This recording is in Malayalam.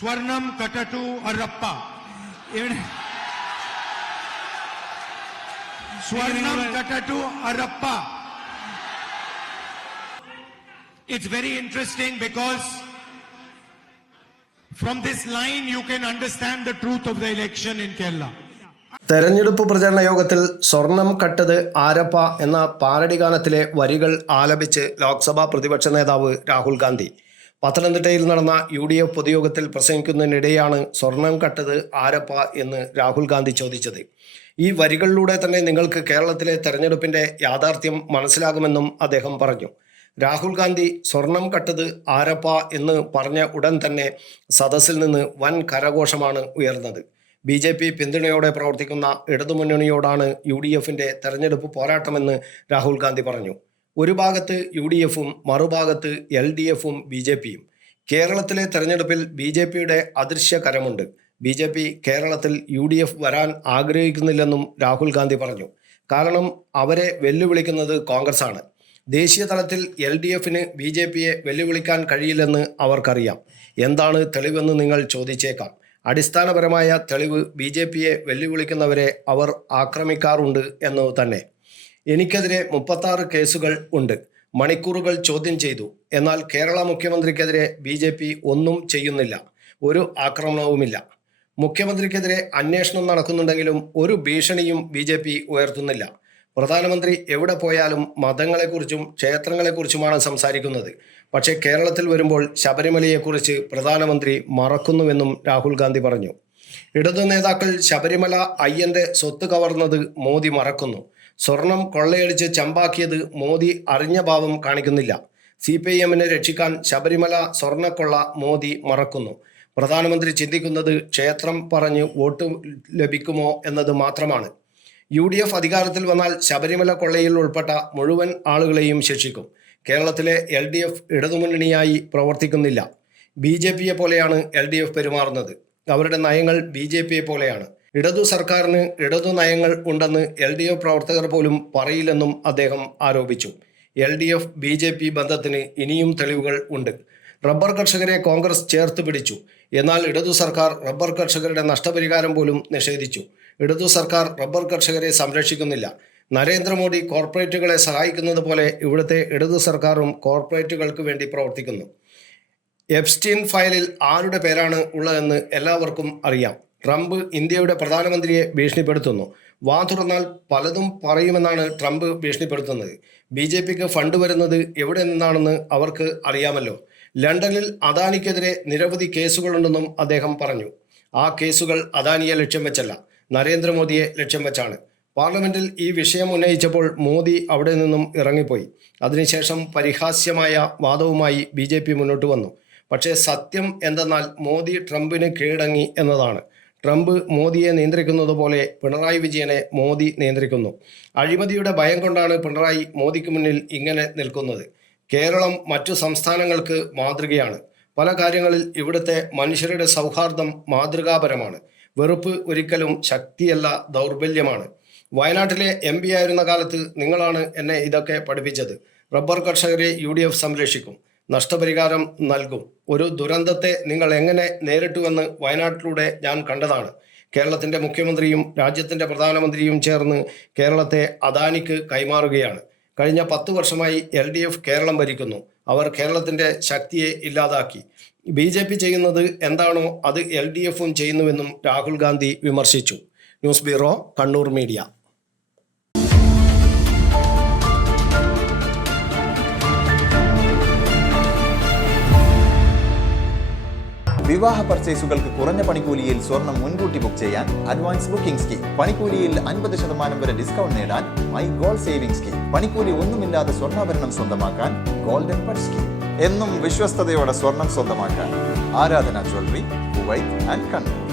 Swarnam Katatu Arappa. Swarnam Katatu Arappa. It's very interesting because from this line you can understand the truth of the election in Kerala. തെരഞ്ഞെടുപ്പ് പ്രചരണ യോഗത്തിൽ സ്വർണം കട്ടത് ആരപ്പ എന്ന പാരഡി ഗാനത്തിലെ വരികൾ ആലപിച്ച് ലോക്സഭാ പ്രതിപക്ഷ നേതാവ് രാഹുൽ ഗാന്ധി പത്തനംതിട്ടയിൽ നടന്ന UDF പൊതുയോഗത്തിൽ പ്രസംഗിക്കുന്നതിനിടെയാണ് സ്വർണം കട്ടത് ആരപ്പ എന്ന് രാഹുൽ ഗാന്ധി ചോദിച്ചത്. ഈ വരികളിലൂടെ തന്നെ നിങ്ങൾക്ക് കേരളത്തിലെ തെരഞ്ഞെടുപ്പിന്റെ യാഥാർത്ഥ്യം മനസ്സിലാകുമെന്നും അദ്ദേഹം പറഞ്ഞു. രാഹുൽ ഗാന്ധി സ്വർണം കട്ടത് ആരപ്പ എന്ന് പറഞ്ഞ ഉടൻ തന്നെ സദസ്സിൽ നിന്ന് വൻ കരഘോഷമാണ് ഉയർന്നത്. BJP പിന്തുണയോടെ പ്രവർത്തിക്കുന്ന ഇടതുമുന്നണിയോടാണ് UDFന്റെ തെരഞ്ഞെടുപ്പ് പോരാട്ടമെന്ന് രാഹുൽ ഗാന്ധി പറഞ്ഞു. ഒരു ഭാഗത്ത് UDFും മറുഭാഗത്ത് LDFും BJPയും. കേരളത്തിലെ തെരഞ്ഞെടുപ്പിൽ BJPയുടെ അദൃശ്യ കരമുണ്ട്. BJP കേരളത്തിൽ UDF വരാൻ ആഗ്രഹിക്കുന്നില്ലെന്നും രാഹുൽ ഗാന്ധി പറഞ്ഞു. കാരണം അവരെ വെല്ലുവിളിക്കുന്നത് കോൺഗ്രസാണ്. ദേശീയ തലത്തിൽ LDFന് BJPയെ വെല്ലുവിളിക്കാൻ കഴിയില്ലെന്ന് അവർക്കറിയാം. എന്താണ് തെളിവെന്ന് നിങ്ങൾ ചോദിച്ചേക്കാം. അടിസ്ഥാനപരമായ തെളിവ് BJPയെ വെല്ലുവിളിക്കുന്നവരെ അവർ ആക്രമിക്കാറുണ്ട് എന്ന് തന്നെ. എനിക്കെതിരെ 36 കേസുകൾ ഉണ്ട്. മണിക്കൂറുകൾ ചോദ്യം ചെയ്തു. എന്നാൽ കേരള മുഖ്യമന്ത്രിക്കെതിരെ BJP ഒന്നും ചെയ്യുന്നില്ല. ഒരു ആക്രമണവുമില്ല. മുഖ്യമന്ത്രിക്കെതിരെ അന്വേഷണം നടക്കുന്നുണ്ടെങ്കിലും ഒരു ഭീഷണിയും BJP ഉയർത്തുന്നില്ല. പ്രധാനമന്ത്രി എവിടെ പോയാലും മതങ്ങളെക്കുറിച്ചും ക്ഷേത്രങ്ങളെക്കുറിച്ചുമാണ് സംസാരിക്കുന്നത്. പക്ഷേ കേരളത്തിൽ വരുമ്പോൾ ശബരിമലയെക്കുറിച്ച് പ്രധാനമന്ത്രി മറക്കുന്നുവെന്നും രാഹുൽ ഗാന്ധി പറഞ്ഞു. ഇടതു നേതാക്കൾ ശബരിമല അയ്യന്റെ സ്വത്ത് കവർന്നത് മോദി മറക്കുന്നു. സ്വർണം കൊള്ളയടിച്ച് ചമ്പാക്കിയത് മോദി അറിഞ്ഞ ഭാവം കാണിക്കുന്നില്ല. CPIMനെ രക്ഷിക്കാൻ ശബരിമല സ്വർണ്ണക്കൊള്ള മോദി മറക്കുന്നു. പ്രധാനമന്ത്രി ചിന്തിക്കുന്നത് ക്ഷേത്രം പറഞ്ഞ് വോട്ട് ലഭിക്കുമോ എന്നത് മാത്രമാണ്. UDF അധികാരത്തിൽ വന്നാൽ ശബരിമല കൊള്ളയിൽ ഉൾപ്പെട്ട മുഴുവൻ ആളുകളെയും ശിക്ഷിക്കും. കേരളത്തിലെ LDF ഇടതുമുന്നണിയായി പ്രവർത്തിക്കുന്നില്ല. BJPയെ പോലെയാണ് LDF പെരുമാറുന്നത്. അവരുടെ നയങ്ങൾ BJPയെ പോലെയാണ്. ഇടതു സർക്കാരിന് ഇടതു നയങ്ങൾ ഉണ്ടെന്ന് LDF പ്രവർത്തകർ പോലും പറയില്ലെന്നും അദ്ദേഹം ആരോപിച്ചു. LDF BJP ബന്ധത്തിന് ഇനിയും തെളിവുകൾ ഉണ്ട്. റബ്ബർ കർഷകരെ കോൺഗ്രസ് ചേർത്ത് പിടിച്ചു. എന്നാൽ ഇടതു സർക്കാർ റബ്ബർ കർഷകരുടെ നഷ്ടപരിഹാരം പോലും നിഷേധിച്ചു. ഇടതു സർക്കാർ റബ്ബർ കർഷകരെ സംരക്ഷിക്കുന്നില്ല. നരേന്ദ്രമോദി കോർപ്പറേറ്റുകളെ സഹായിക്കുന്നത് പോലെ ഇവിടുത്തെ ഇടതു സർക്കാരും കോർപ്പറേറ്റുകൾക്ക് വേണ്ടി പ്രവർത്തിക്കുന്നു. എപ്സ്റ്റീൻ ഫയലിൽ ആരുടെ പേരാണ് ഉള്ളതെന്ന് എല്ലാവർക്കും അറിയാം. ട്രംപ് ഇന്ത്യയുടെ പ്രധാനമന്ത്രിയെ ഭീഷണിപ്പെടുത്തുന്നു. വാ തുറന്നാൽ പലതും പറയുമെന്നാണ് ട്രംപ് ഭീഷണിപ്പെടുത്തുന്നത്. BJPക്ക് ഫണ്ട് വരുന്നത് എവിടെ നിന്നാണെന്ന് അവർക്ക് അറിയാമല്ലോ. ലണ്ടനിൽ അദാനിക്കെതിരെ നിരവധി കേസുകളുണ്ടെന്നും അദ്ദേഹം പറഞ്ഞു. ആ കേസുകൾ അദാനിയെ ലക്ഷ്യം വെച്ചല്ല, നരേന്ദ്രമോദിയെ ലക്ഷ്യം വെച്ചാണ്. പാർലമെന്റിൽ ഈ വിഷയം ഉന്നയിച്ചപ്പോൾ മോദി അവിടെ നിന്നും ഇറങ്ങിപ്പോയി. അതിനുശേഷം പരിഹാസ്യമായ വാദവുമായി BJP മുന്നോട്ട് വന്നു. പക്ഷേ സത്യം എന്തെന്നാൽ മോദി ട്രംപിന് കീഴടങ്ങി എന്നതാണ്. ട്രംപ് മോദിയെ നിയന്ത്രിക്കുന്നത് പോലെ പിണറായി വിജയനെ മോദി നിയന്ത്രിക്കുന്നു. അഴിമതിയുടെ ഭയം കൊണ്ടാണ് പിണറായി മോദിക്ക് മുന്നിൽ ഇങ്ങനെ നിൽക്കുന്നത്. കേരളം മറ്റു സംസ്ഥാനങ്ങൾക്ക് മാതൃകയാണ്. പല കാര്യങ്ങളിൽ ഇവിടുത്തെ മനുഷ്യരുടെ സൗഹാർദ്ദം മാതൃകാപരമാണ്. വെറുപ്പ് ഒരിക്കലും ശക്തിയല്ല, ദൗർബല്യമാണ്. വയനാട്ടിലെ MP ആയിരുന്ന കാലത്ത് നിങ്ങളാണ് എന്നെ ഇതൊക്കെ പഠിപ്പിച്ചത്. റബ്ബർ കർഷകരെ UDF സംരക്ഷിക്കും, നഷ്ടപരിഹാരം നൽകും. ഒരു ദുരന്തത്തെ നിങ്ങൾ എങ്ങനെ നേരിട്ടുവെന്ന് വയനാട്ടിലൂടെ ഞാൻ കണ്ടതാണ്. കേരളത്തിൻ്റെ മുഖ്യമന്ത്രിയും രാജ്യത്തിൻ്റെ പ്രധാനമന്ത്രിയും ചേർന്ന് കേരളത്തെ അദാനിക്ക് കൈമാറുകയാണ്. കഴിഞ്ഞ 10 വർഷമായി LDF കേരളം ഭരിക്കുന്നു. അവർ കേരളത്തിൻ്റെ ശക്തിയെ ഇല്ലാതാക്കി. BJP ചെയ്യുന്നത് എന്താണോ അത് LDFും ചെയ്യുന്നുവെന്നും രാഹുൽ ഗാന്ധി വിമർശിച്ചു. News bureau, Kannur media. വിവാഹ പർച്ചേസുകൾക്ക് കുറഞ്ഞ പണിക്കൂലിയിൽ സ്വർണം മുൻകൂട്ടി ബുക്ക് ചെയ്യാൻ അഡ്വാൻസ് ബുക്കിംഗ് സ്കീം. പണിക്കൂലിയിൽ 50% വരെ ഡിസ്കൗണ്ട് നേടാൻ മൈ ഗോൾഡ് സേവിംഗ് സ്കീം. പണിക്കൂലി ഒന്നുമില്ലാതെ സ്വർണ്ണാഭരണം സ്വന്തമാക്കാൻ ഗോൾഡൻ ബഡ് സ്കീം. എന്നും വിശ്വസ്തയോടെ സ്വർണം സ്വന്തമാക്കാൻ ആരാധന ജ്വല്ലറി, കുവൈറ്റ് ആൻഡ് കണ്ണൂർ.